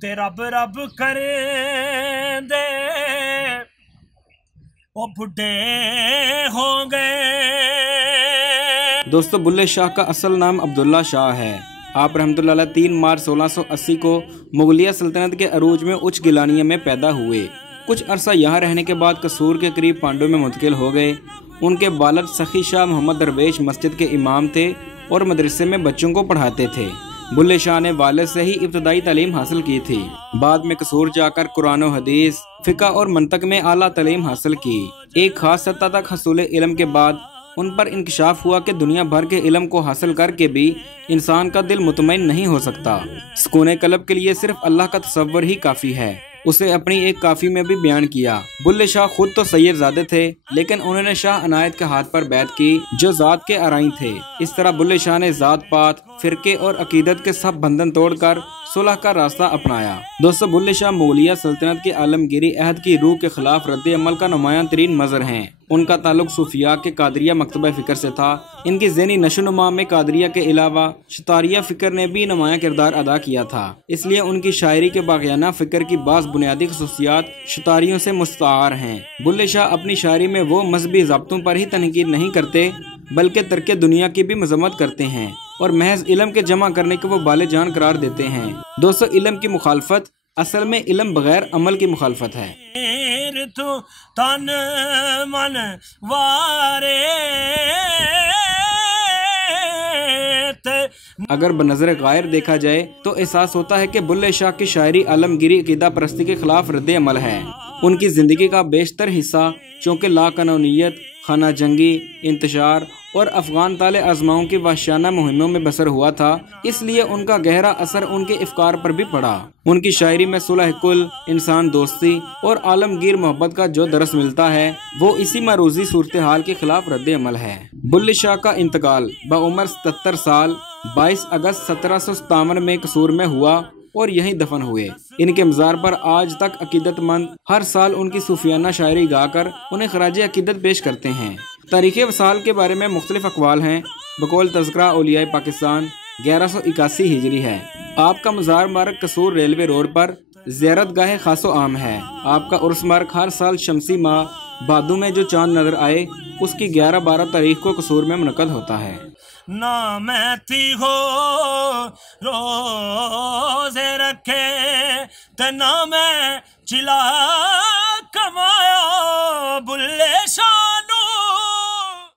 ते रब रब करे दे ओ बुढ़े हो गए। दोस्तों, बुल्ले शाह का असल नाम अब्दुल्ला शाह है। आप रहमतुल्लाह अलैह 3 मार्च 1680 को मुगलिया सल्तनत के अरूज में उच्च गिलानिया में पैदा हुए। कुछ अरसा यहाँ रहने के बाद कसूर के करीब पांडु में मुंतकिल हो गए। उनके वालिद सखी शाह मोहम्मद दरवेश मस्जिद के इमाम थे और मदरसे में बच्चों को पढ़ाते थे। बुल्ले शाह ने वालिद से ही इब्तदाई तालीम हासिल की थी। बाद में कसूर जाकर कुरान और हदीस, फिक़ह और मंतक में आला तालीम हासिल की। एक खास सतह तक हसूल इल्म के बाद उन पर इंकशाफ हुआ कि दुनिया भर के इल्म को हासिल करके भी इंसान का दिल मुतमईन नहीं हो सकता। सुकून कल्ब के लिए सिर्फ अल्लाह का तसव्वुर ही काफ़ी है। उसे अपनी एक काफी में भी बयान किया। बुल्ले शाह खुद तो सैयदजादे थे, लेकिन उन्होंने शाह अनायत के हाथ पर बैत की जो ज़ात के आराई थे। इस तरह बुल्ले शाह ने ज़ात पात, फिरके और अकीदत के सब बंधन तोड़कर सुलह का रास्ता अपनाया। दोस्तों, बुल्ले शाह मुगलिया सल्तनत के आलमगीरी अहद की रूह के खिलाफ रद्द अमल का नुमायां तरीन मज़हर हैं। उनका ताल्लुक सूफिया के कादरिया मकतबा फ़िक्र से था। इनकी ज़हनी नशोनुमा में कादरिया के अलावा शतारिया फ़िक्र ने भी नुमायां किरदार अदा किया था। इसलिए उनकी शायरी के बाक़ियाना फ़िक्र की बाज़ बुनियादी ख़ुसूसियात शतारियों से मुस्तआर हैं। बुल्ले शाह अपनी शायरी में वो मजहबी ज़ाब्तों पर ही तनकीद नहीं करते, बल्कि तर्क दुनिया की भी मजम्मत करते हैं और महज इल्म के जमा करने को वो बाले जान करार देते हैं। दोस्तों, इल्म की मुखालफत असल में इल्म बगैर अमल की मुखालफत है। तू तन मन वारे अगर बनज़र गायर देखा जाए तो एहसास होता है कि बुल्ले शाह की शायरी आलमगीरी अकीदा परस्ती के खिलाफ रद्द अमल है। उनकी जिंदगी का बेशतर हिस्सा चूँकि लाकानूनियत, खाना जंगी, इंतशार और अफगान ताले आजमाओं की वहशाना मुहिमों में बसर हुआ था, इसलिए उनका गहरा असर उनके इफ्कार पर भी पड़ा। उनकी शायरी में सुलह कुल, इंसान दोस्ती और आलमगीर मोहब्बत का जो दरस मिलता है वो इसी मरूजी सूरत हाल के खिलाफ रद्द अमल है। बुल्ले शाह का इंतकाल बउम्र 77 साल 22 अगस्त 1757 में कसूर में हुआ और यहीं दफन हुए। इनके मज़ार पर आज तक अकीदतमंद हर साल उनकी सूफियाना शायरी गाकर उन्हें खराज अकीदत पेश करते हैं। तारीख़ वसाल के बारे में मुख्तलिफ अक़वाल हैं। बकौल तज़किरा औलियाए पाकिस्तान 1181 हिजरी है। आपका मज़ार मार्ग कसूर रेलवे रोड पर ज़ियारत गाह खासो आम है। आपका उर्स मार्ग हर साल शमसी माह भादू में जो चांद नजर आए उसकी 11-12 तारीख को कसूर में मुनक़द होता है। ना मैं थी हो रोज़े रखे ते ना मैं चिला कमाया बुल्ले शाह।